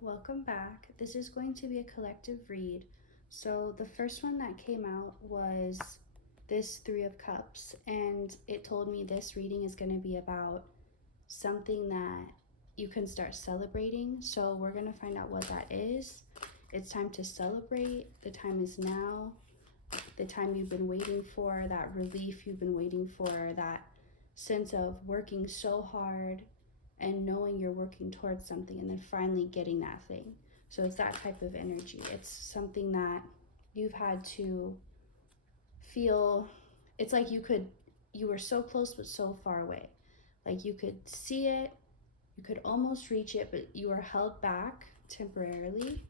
welcome back. This is going to be a collective read. So, the first one that came out was this Three of Cups, and it told me this reading is going to be about something that you can start celebrating. So, we're going to find out what that is. It's time to celebrate. The time is now. The time you've been waiting for, that relief you've been waiting for, that sense of working so hard and knowing you're working towards something and then finally getting that thing. So it's that type of energy. It's something that you've had to feel. It's like you were so close but so far away. Like you could see it, you could almost reach it, but you were held back temporarily.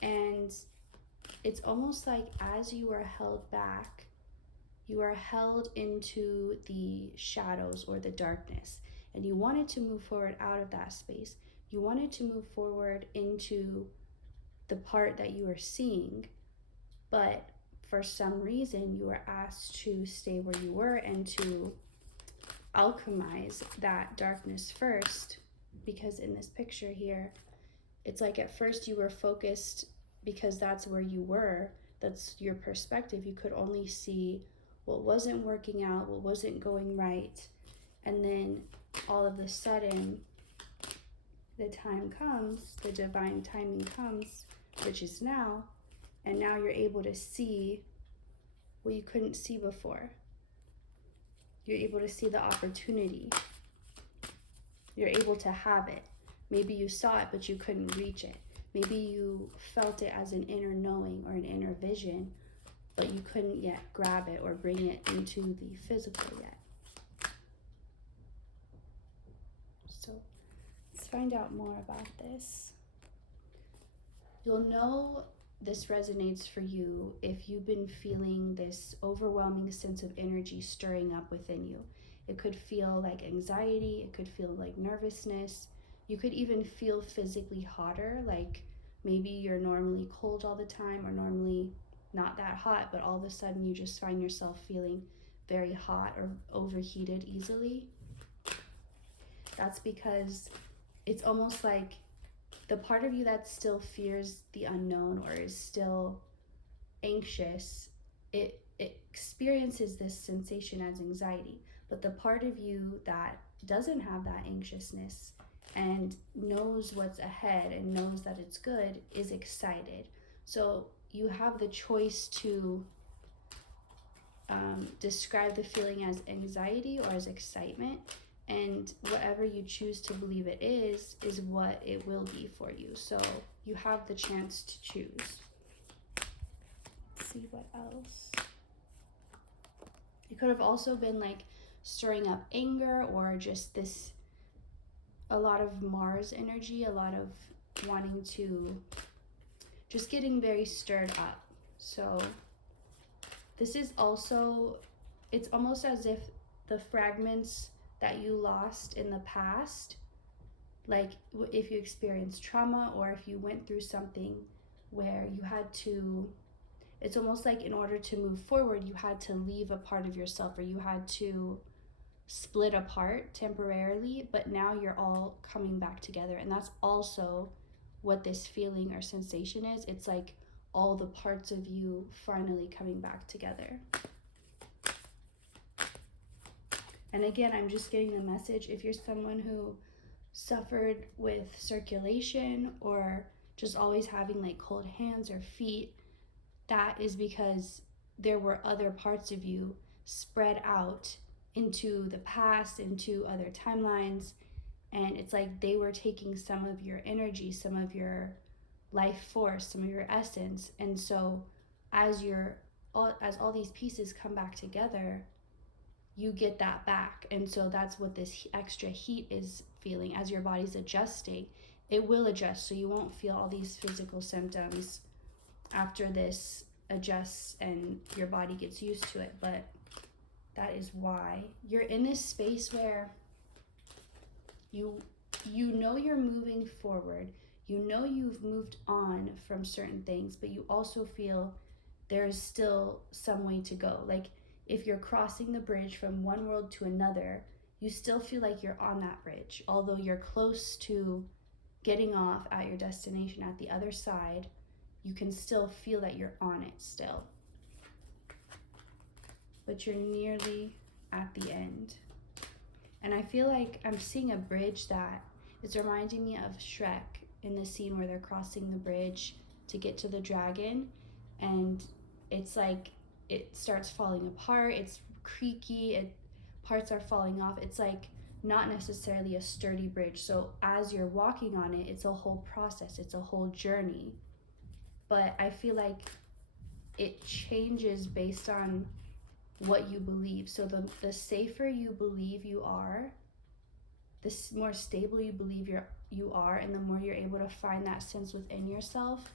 And it's almost like as you are held back, you are held into the shadows or the darkness, and you wanted to move forward out of that space. You wanted to move forward into the part that you are seeing, but for some reason you were asked to stay where you were and to alchemize that darkness first, because in this picture here, it's like at first you were focused because that's where you were, that's your perspective. You could only see what wasn't working out, what wasn't going right. And then all of a sudden, the time comes, the divine timing comes, which is now, and now you're able to see what you couldn't see before. You're able to see the opportunity. You're able to have it. Maybe you saw it, but you couldn't reach it. Maybe you felt it as an inner knowing or an inner vision, but you couldn't yet grab it or bring it into the physical yet. So let's find out more about this. You'll know this resonates for you if you've been feeling this overwhelming sense of energy stirring up within you. It could feel like anxiety, it could feel like nervousness. You could even feel physically hotter, like maybe you're normally cold all the time or normally not that hot, but all of a sudden you just find yourself feeling very hot or overheated easily. That's because it's almost like the part of you that still fears the unknown or is still anxious, it experiences this sensation as anxiety. But the part of you that doesn't have that anxiousness and knows what's ahead and knows that it's good is excited. So you have the choice to describe the feeling as anxiety or as excitement, and whatever you choose to believe it is what it will be for you. So you have the chance to choose. Let's see what else. It could have also been like stirring up anger or just this, a lot of Mars energy, a lot of wanting to, just getting very stirred up. So this is also, it's almost as if the fragments that you lost in the past, like if you experienced trauma or if you went through something where you had to, it's almost like in order to move forward, you had to leave a part of yourself or you had to split apart temporarily, but now you're all coming back together. And that's also what this feeling or sensation is. It's like all the parts of you finally coming back together. And again, I'm just getting the message, if you're someone who suffered with circulation or just always having like cold hands or feet, that is because there were other parts of you spread out into the past, into other timelines, and it's like they were taking some of your energy, some of your life force, some of your essence. And so as all these pieces come back together, you get that back. And so that's what this extra heat is feeling. As your body's adjusting, it will adjust, so you won't feel all these physical symptoms after this adjusts and your body gets used to it. But that is why you're in this space where you know you're moving forward, you know you've moved on from certain things, but you also feel there is still some way to go. Like if you're crossing the bridge from one world to another, you still feel like you're on that bridge, although you're close to getting off at your destination at the other side, you can still feel that you're on it still. But you're nearly at the end. And I feel like I'm seeing a bridge that is reminding me of Shrek in the scene where they're crossing the bridge to get to the dragon. And it's like it starts falling apart. It's creaky. Parts are falling off. It's like not necessarily a sturdy bridge. So as you're walking on it, it's a whole process. It's a whole journey. But I feel like it changes based on what you believe. So the safer you believe you are, the more stable you believe you are, and the more you're able to find that sense within yourself,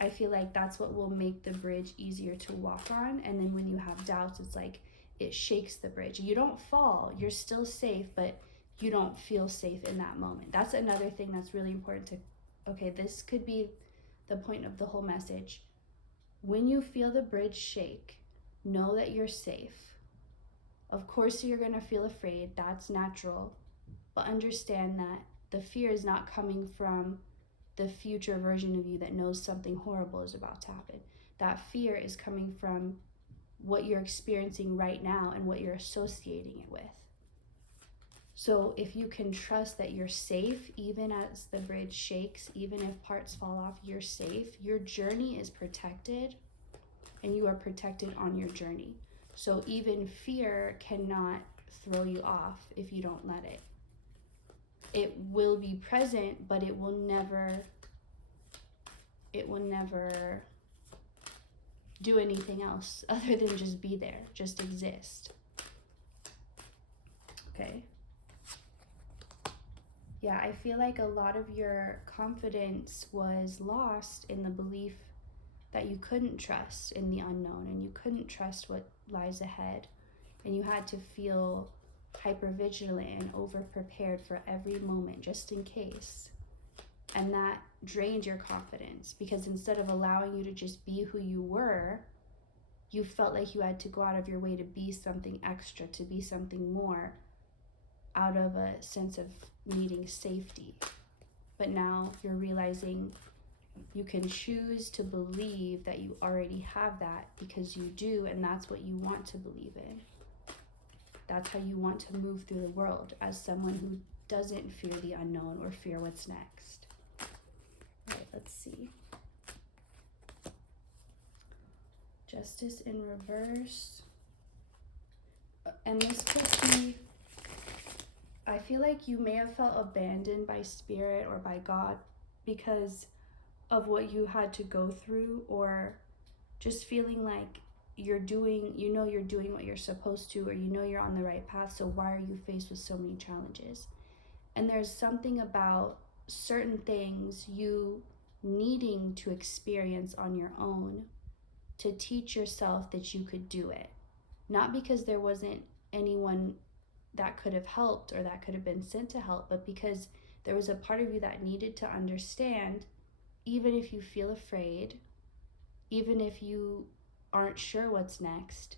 I feel like that's what will make the bridge easier to walk on. And then when you have doubts, it's like it shakes the bridge. You don't fall, you're still safe, but you don't feel safe in that moment. That's another thing that's really important to, okay, this could be the point of the whole message. When you feel the bridge shake, know that you're safe. Of course, you're going to feel afraid. That's natural. But understand that the fear is not coming from the future version of you that knows something horrible is about to happen. That fear is coming from what you're experiencing right now and what you're associating it with. So if you can trust that you're safe, even as the bridge shakes, even if parts fall off, you're safe. Your journey is protected, and you are protected on your journey. So even fear cannot throw you off if you don't let it. It will be present, but it will never do anything else other than just be there, just exist. Okay. Yeah, I feel like a lot of your confidence was lost in the belief that you couldn't trust in the unknown, and you couldn't trust what lies ahead, and you had to feel hypervigilant and over-prepared for every moment just in case. And that drained your confidence, because instead of allowing you to just be who you were, you felt like you had to go out of your way to be something extra, to be something more, out of a sense of needing safety. But now you're realizing you can choose to believe that you already have that, because you do, and that's what you want to believe in. That's how you want to move through the world, as someone who doesn't fear the unknown or fear what's next. All right, let's see. Justice in reverse. And this could be, I feel like you may have felt abandoned by spirit or by God because of what you had to go through, or just feeling like you're doing what you're supposed to, or you're on the right path, so why are you faced with so many challenges? And there's something about certain things you needing to experience on your own to teach yourself that you could do it. Not because there wasn't anyone that could have helped or that could have been sent to help, but because there was a part of you that needed to understand, even if you feel afraid, even if you aren't sure what's next,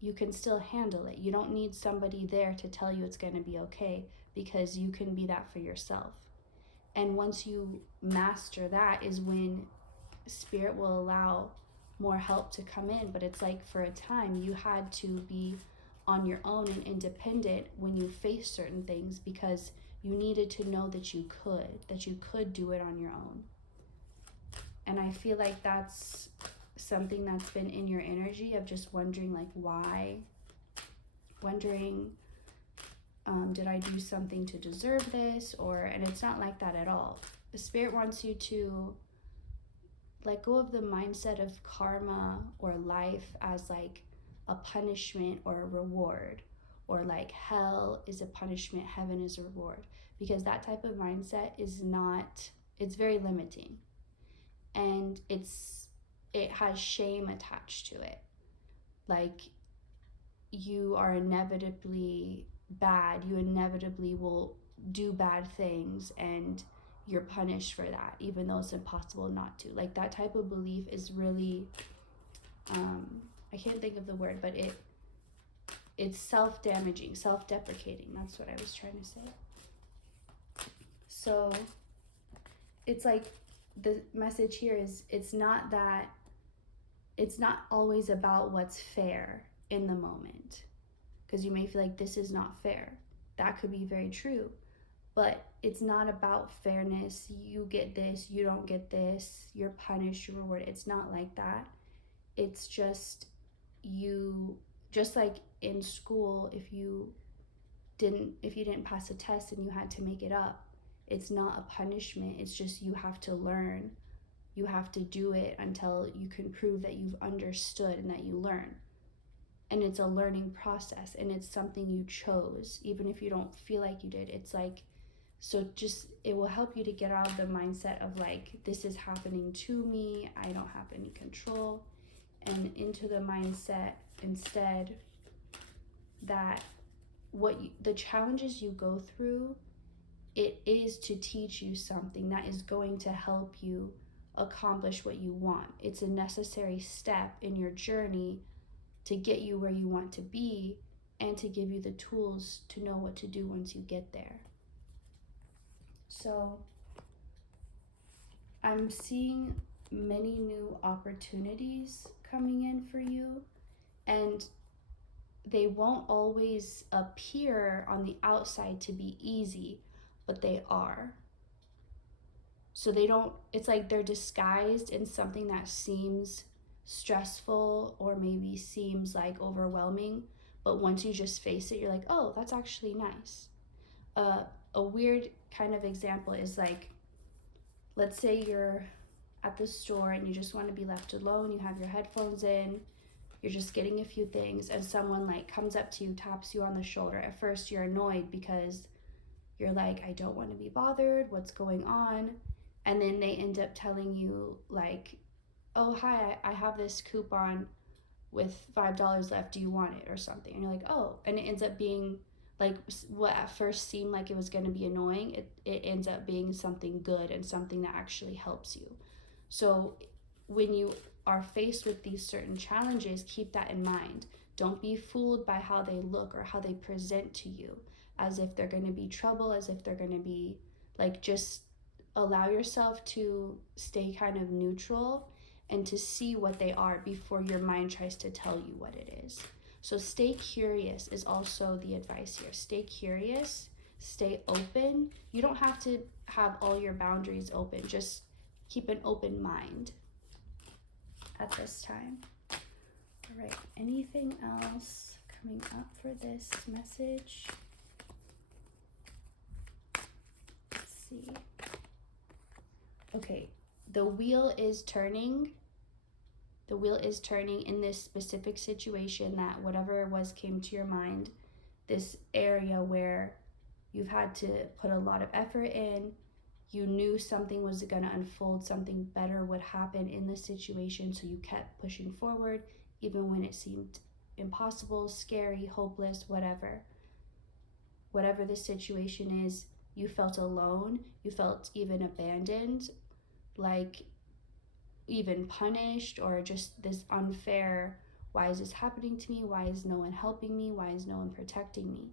you can still handle it. You don't need somebody there to tell you it's going to be okay, because you can be that for yourself. And once you master that is when spirit will allow more help to come in. But it's like, for a time you had to be on your own and independent when you face certain things, because you needed to know that you could do it on your own. And I feel like that's something that's been in your energy of just wondering, like, why? Wondering, did I do something to deserve this? And it's not like that at all. The spirit wants you to let go of the mindset of karma or life as like a punishment or a reward, or like hell is a punishment, heaven is a reward, because that type of mindset is not, it's very limiting, and it has shame attached to it. Like, you are inevitably bad, you inevitably will do bad things, and you're punished for that, even though it's impossible not to. Like, that type of belief is really, I can't think of the word, but it's self-damaging, self-deprecating. That's what I was trying to say. So it's like the message here is it's not always about what's fair in the moment, because you may feel like this is not fair. That could be very true, but it's not about fairness. You get this, you don't get this, you're punished, you're rewarded. It's not like that. It's just just like in school, if you didn't pass a test and you had to make it up, it's not a punishment. It's just you have to learn. You have to do it until you can prove that you've understood and that you learn. And it's a learning process, and it's something you chose, even if you don't feel like you did. It's like, so just, it will help you to get out of the mindset of like, this is happening to me, I don't have any control, and into the mindset instead that the challenges you go through, it is to teach you something that is going to help you accomplish what you want. It's a necessary step in your journey to get you where you want to be and to give you the tools to know what to do once you get there. So I'm seeing many new opportunities coming in for you, and they won't always appear on the outside to be easy, but they are. So it's like they're disguised in something that seems stressful or maybe seems like overwhelming, but once you just face it, you're like, oh, that's actually nice. A weird kind of example is like, let's say you're at the store and you just want to be left alone, you have your headphones in, you're just getting a few things, and someone like comes up to you, taps you on the shoulder. At first you're annoyed because you're like, I don't want to be bothered, what's going on? And then they end up telling you like, oh, hi, I have this coupon with $5 left, do you want it, or something? And you're like, oh, and it ends up being like what at first seemed like it was going to be annoying, it ends up being something good and something that actually helps you. So when you are faced with these certain challenges, keep that in mind. Don't be fooled by how they look or how they present to you, as if they're going to be trouble, as if they're going to be like, just allow yourself to stay kind of neutral and to see what they are before your mind tries to tell you what it is. So stay curious is also the advice here. Stay curious, stay open. You don't have to have all your boundaries open. Just keep an open mind at this time. All right, anything else coming up for this message? Let's see. Okay, the wheel is turning. The wheel is turning in this specific situation, that whatever it was came to your mind, this area where you've had to put a lot of effort in, you knew something was going to unfold, something better would happen in the situation, so you kept pushing forward even when it seemed impossible, scary, hopeless, whatever. Whatever the situation is, you felt alone, you felt even abandoned, like even punished, or just this unfair, why is this happening to me? Why is no one helping me? Why is no one protecting me?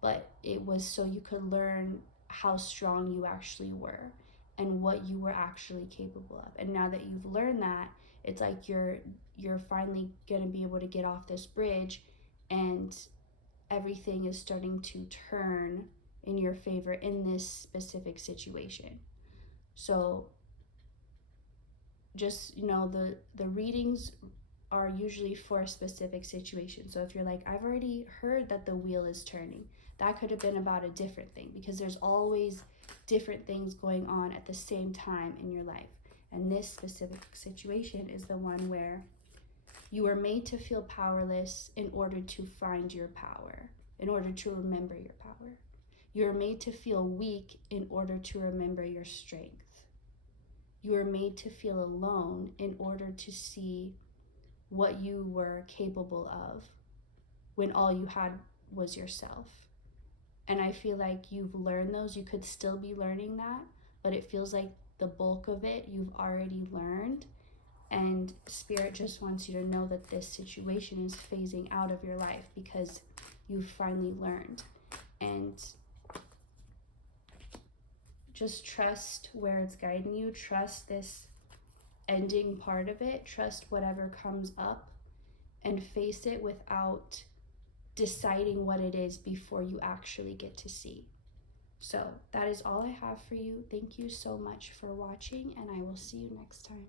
But it was so you could learn how strong you actually were and what you were actually capable of. And now that you've learned that, it's like you're finally going to be able to get off this bridge, and everything is starting to turn in your favor in this specific situation. So just, the readings are usually for a specific situation. So if you're like, I've already heard that the wheel is turning, that could have been about a different thing, because there's always different things going on at the same time in your life. And this specific situation is the one where you are made to feel powerless in order to find your power, in order to remember your power. You're made to feel weak in order to remember your strength. You are made to feel alone in order to see what you were capable of when all you had was yourself. And I feel like you've learned those. You could still be learning that, but it feels like the bulk of it you've already learned. And Spirit just wants you to know that this situation is phasing out of your life because you've finally learned. And just trust where it's guiding you, trust this ending part of it, trust whatever comes up, and face it without deciding what it is before you actually get to see. So that is all I have for you. Thank you so much for watching, and I will see you next time.